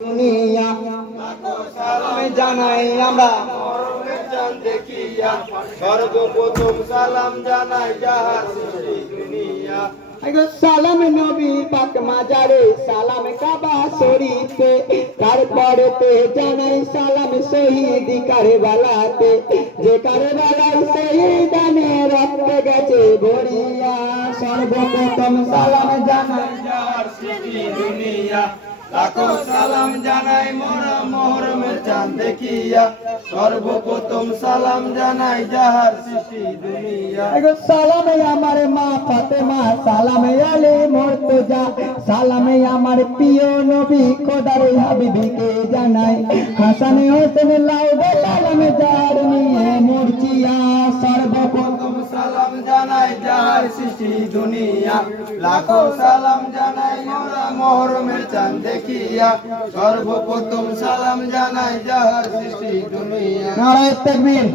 দুনিয়া সালাম জানাই আমরা মরমের চাঁদ দেখিয়া সর্বপ্রথম সালাম জানাই যাহার সৃষ্টি দুনিয়া। সালাম নবী পাক মাজারে সালাম কাবা শরীফে তারপরেতে জানাই সালাম শহীদ কারবালাতে যে কারবালায় শহীদানে রক্ত গেছে ভরিয়া সর্বপ্রথম সালাম জানাই যাহার সৃষ্টি দুনিয়া। লাখো সালাম জানাই মোরা মহরমের চাঁদ দেখিয়া সর্বপ্রথম সালাম জানাই যাহার সৃষ্টি দুনিয়া। সালামে আমার মা ফাতেমা সালামে আলী মুর্তজা সালামে আমার প্রিয় নবী খোদার হাবিবকে জানাই হাসান হোসেন লাউবে সালামে যার নিয়ে মুরজিয়া সর্বপ্রথম সালাম জানাই যাহার সৃষ্টি দুনিয়া। লাখো সালাম জানাই মোরা মহরমের চাঁদ দেখিয়া সর্বপ্রথম সালাম জানাই যাহার সৃষ্টি দুনিয়া। নারায়ে তাকবীর।